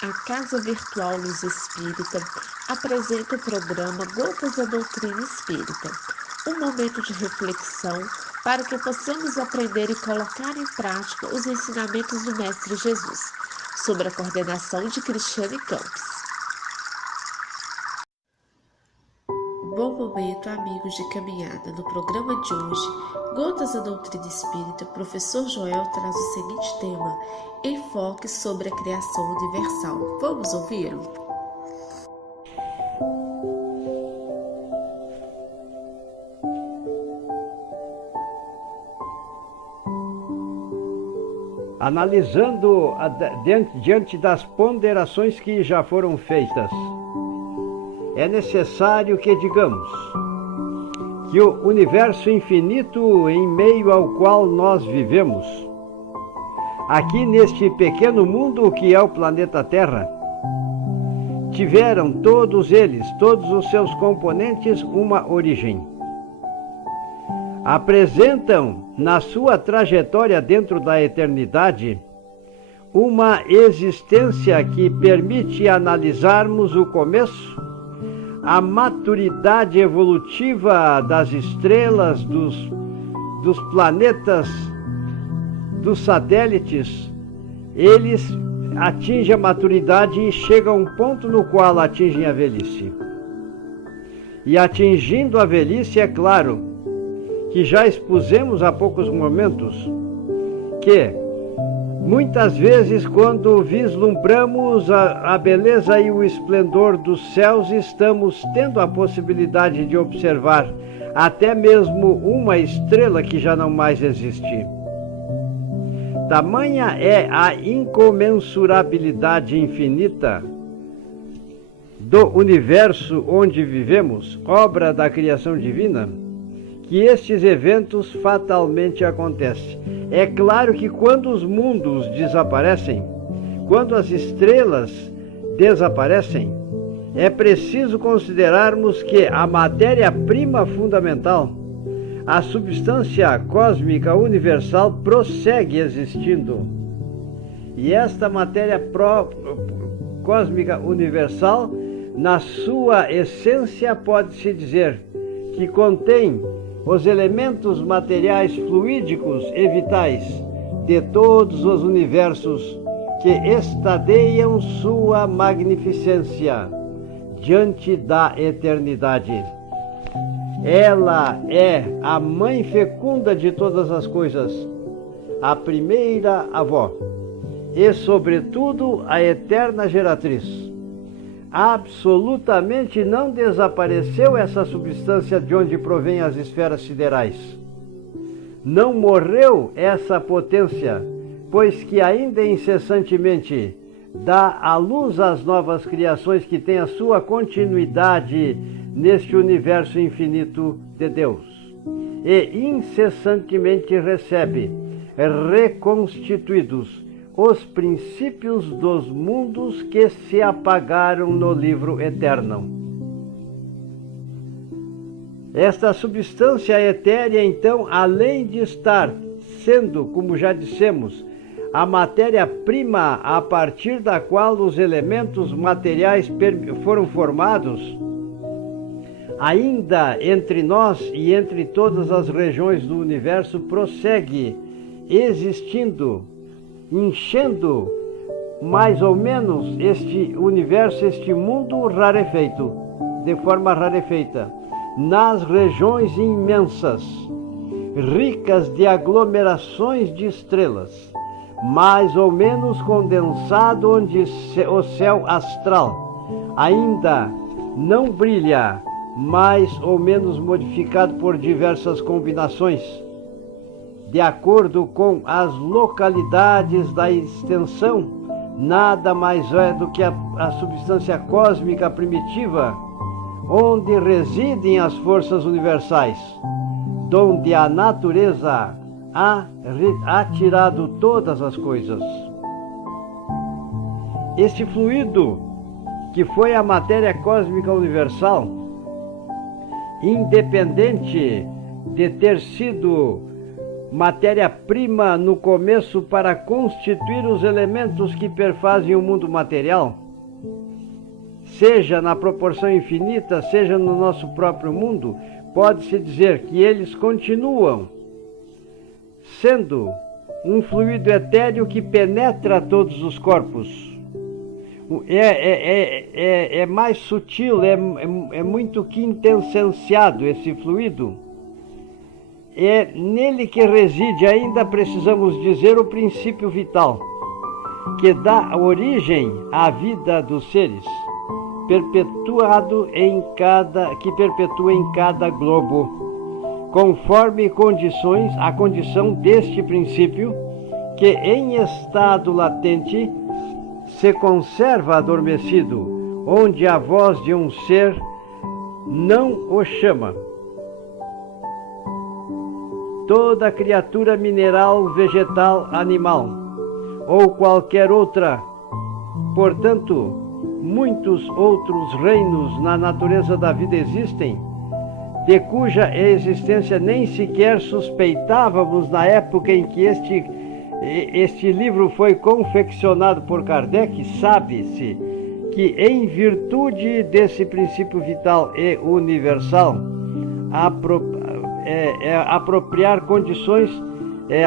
A Casa Virtual Luz Espírita apresenta o programa Gotas da Doutrina Espírita, um momento de reflexão para que possamos aprender e colocar em prática os ensinamentos do Mestre Jesus, sob a coordenação de Cristiane Campos. Bom momento, amigos de caminhada. No programa de hoje, Gotas da Doutrina Espírita, o professor Joel traz o seguinte tema: enfoque sobre a criação universal. Vamos ouvi-lo? Analisando diante das ponderações que já foram feitas, é necessário que digamos que o universo infinito em meio ao qual nós vivemos, aqui neste pequeno mundo que é o planeta Terra, tiveram todos eles, todos os seus componentes, uma origem. Apresentam na sua trajetória dentro da eternidade uma existência que permite analisarmos o começo, a maturidade evolutiva das estrelas, dos planetas, dos satélites. Eles atingem a maturidade e chegam a um ponto no qual atingem a velhice. E atingindo a velhice, é claro que já expusemos há poucos momentos que muitas vezes, quando vislumbramos a beleza e o esplendor dos céus, estamos tendo a possibilidade de observar até mesmo uma estrela que já não mais existe. Tamanha é a incomensurabilidade infinita do universo onde vivemos, obra da criação divina, que estes eventos fatalmente acontecem. É claro que quando os mundos desaparecem, quando as estrelas desaparecem, é preciso considerarmos que a matéria-prima fundamental, a substância cósmica universal, prossegue existindo. E esta matéria cósmica universal, na sua essência, pode-se dizer que contém os elementos materiais fluídicos e vitais de todos os universos que estadeiam sua magnificência diante da eternidade. Ela é a mãe fecunda de todas as coisas, a primeira avó e, sobretudo, a eterna geratriz. Absolutamente não desapareceu essa substância de onde provém as esferas siderais. Não morreu essa potência, pois que ainda incessantemente dá à luz às novas criações que têm a sua continuidade neste universo infinito de Deus. E incessantemente recebe, reconstituídos, os princípios dos mundos que se apagaram no livro eterno. Esta substância etérea, então, além de estar sendo, como já dissemos, a matéria-prima a partir da qual os elementos materiais foram formados, ainda entre nós e entre todas as regiões do universo prossegue existindo, enchendo mais ou menos este universo, este mundo rarefeito, de forma rarefeita, nas regiões imensas, ricas de aglomerações de estrelas, mais ou menos condensado, onde o céu astral ainda não brilha, mais ou menos modificado por diversas combinações, de acordo com as localidades da extensão. Nada mais é do que a substância cósmica primitiva, onde residem as forças universais, donde a natureza ha tirado todas as coisas. Este fluido, que foi a matéria cósmica universal, independente de ter sido matéria-prima no começo para constituir os elementos que perfazem o mundo material, seja na proporção infinita, seja no nosso próprio mundo, pode-se dizer que eles continuam sendo um fluido etéreo que penetra todos os corpos. É mais sutil, é muito quintessenciado esse fluido. É nele que reside, ainda precisamos dizer, o princípio vital, que dá origem à vida dos seres, que perpetua em cada globo, conforme a condição deste princípio, que em estado latente se conserva adormecido, onde a voz de um ser não o chama. Toda criatura mineral, vegetal, animal, ou qualquer outra, portanto, muitos outros reinos na natureza da vida existem, de cuja existência nem sequer suspeitávamos na época em que este livro foi confeccionado por Kardec. Sabe-se que, em virtude desse princípio vital e universal,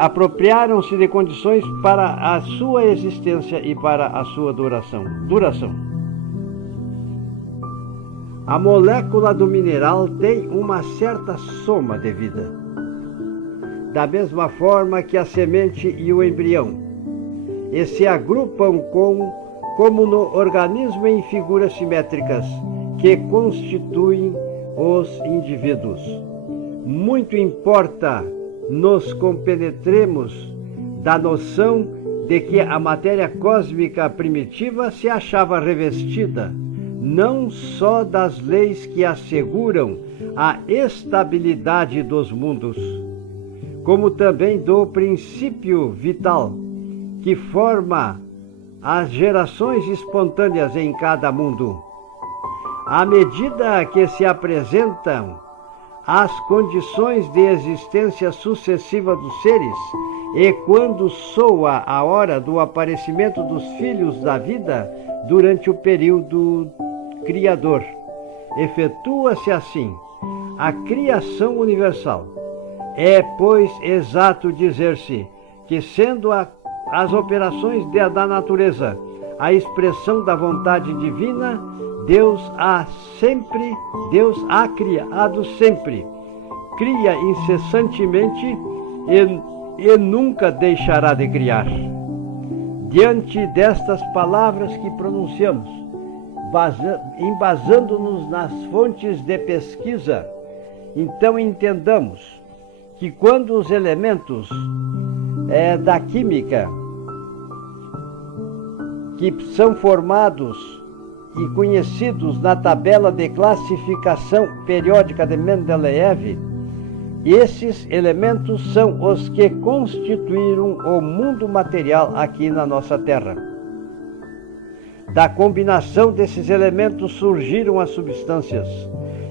apropriaram-se de condições para a sua existência e para a sua duração. A molécula do mineral tem uma certa soma de vida, da mesma forma que a semente e o embrião, e se agrupam como no organismo em figuras simétricas que constituem os indivíduos. Muito importa nos compenetremos da noção de que a matéria cósmica primitiva se achava revestida não só das leis que asseguram a estabilidade dos mundos, como também do princípio vital que forma as gerações espontâneas em cada mundo. À medida que se apresentam as condições de existência sucessiva dos seres, e quando soa a hora do aparecimento dos filhos da vida durante o período criador, efetua-se assim a criação universal. É, pois, exato dizer-se que, sendo as operações da natureza a expressão da vontade divina, Deus a criado sempre, cria incessantemente e nunca deixará de criar. Diante destas palavras que pronunciamos, embasando-nos nas fontes de pesquisa, então entendamos que quando os elementos da química que são formados e conhecidos na tabela de classificação periódica de Mendeleev, esses elementos são os que constituíram o mundo material aqui na nossa Terra. Da combinação desses elementos surgiram as substâncias,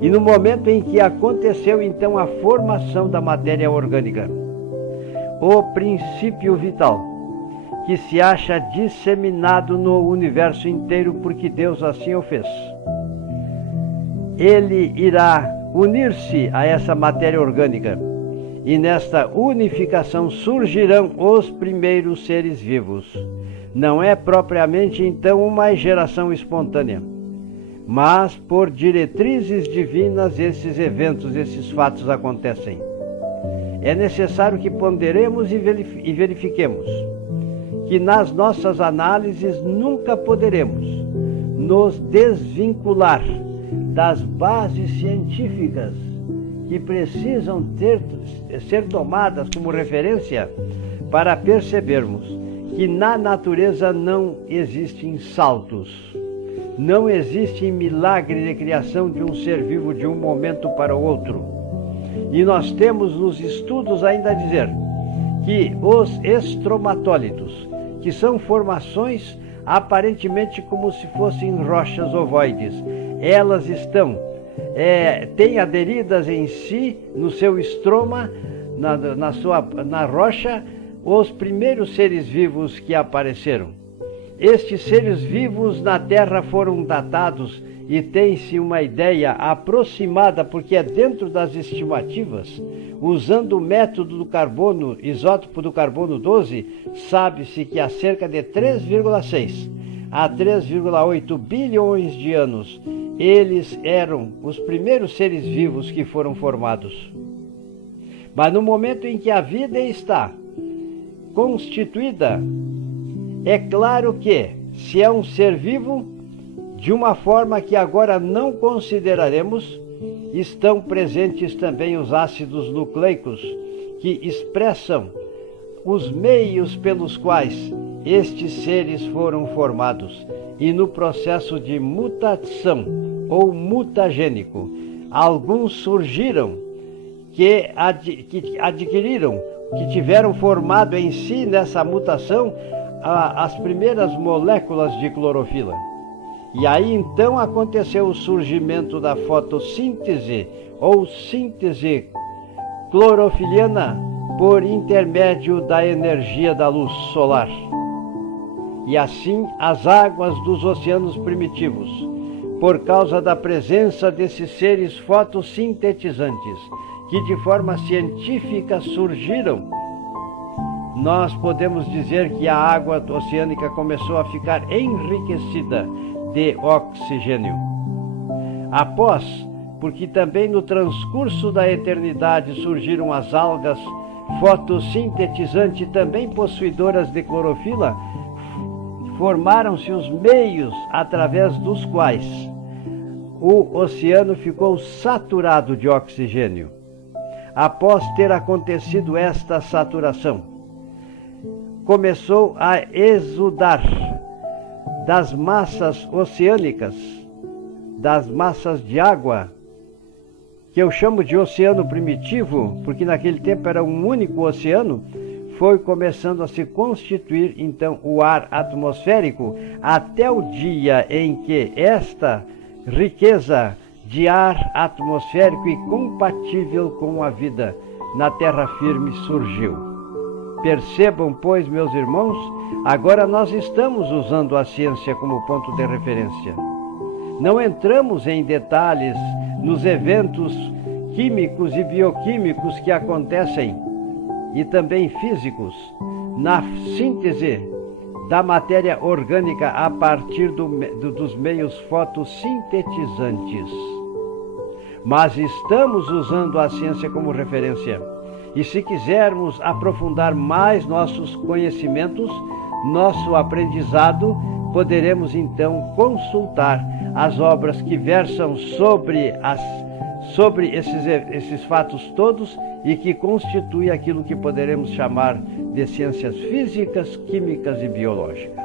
e no momento em que aconteceu então a formação da matéria orgânica, o princípio vital, que se acha disseminado no universo inteiro porque Deus assim o fez, ele irá unir-se a essa matéria orgânica, e nesta unificação surgirão os primeiros seres vivos. Não é propriamente então uma geração espontânea, mas por diretrizes divinas esses eventos, esses fatos acontecem. É necessário que ponderemos e verifiquemos que nas nossas análises nunca poderemos nos desvincular das bases científicas que precisam ser tomadas como referência para percebermos que na natureza não existem saltos, não existe milagre de criação de um ser vivo de um momento para o outro. E nós temos nos estudos ainda a dizer que os estromatólitos, que são formações aparentemente como se fossem rochas ovoides, elas têm aderidas em si, no seu estroma, na rocha os primeiros seres vivos que apareceram. Estes seres vivos na Terra foram datados e tem-se uma ideia aproximada, porque é dentro das estimativas, usando o método do carbono, isótopo do carbono 12, sabe-se que há cerca de 3,6 a 3,8 bilhões de anos, eles eram os primeiros seres vivos que foram formados. Mas no momento em que a vida está constituída, é claro que, se é um ser vivo, de uma forma que agora não consideraremos, estão presentes também os ácidos nucleicos, que expressam os meios pelos quais estes seres foram formados, e no processo de mutação ou mutagênico, alguns surgiram que adquiriram, que tiveram formado em si nessa mutação as primeiras moléculas de clorofila. E aí então aconteceu o surgimento da fotossíntese ou síntese clorofiliana por intermédio da energia da luz solar. E assim as águas dos oceanos primitivos, por causa da presença desses seres fotossintetizantes, que de forma científica surgiram, nós podemos dizer que a água oceânica começou a ficar enriquecida de oxigênio. Após, porque também no transcurso da eternidade surgiram as algas fotossintetizantes, também possuidoras de clorofila, formaram-se os meios através dos quais o oceano ficou saturado de oxigênio. Após ter acontecido esta saturação, começou a exudar das massas oceânicas, das massas de água, que eu chamo de oceano primitivo, porque naquele tempo era um único oceano, foi começando a se constituir então o ar atmosférico, até o dia em que esta riqueza de ar atmosférico e compatível com a vida na terra firme surgiu. Percebam, pois, meus irmãos, agora nós estamos usando a ciência como ponto de referência. Não entramos em detalhes nos eventos químicos e bioquímicos que acontecem, e também físicos, na síntese da matéria orgânica a partir dos meios fotossintetizantes. Mas estamos usando a ciência como referência. E se quisermos aprofundar mais nossos conhecimentos, nosso aprendizado, poderemos então consultar as obras que versam sobre esses fatos todos e que constituem aquilo que poderemos chamar de ciências físicas, químicas e biológicas.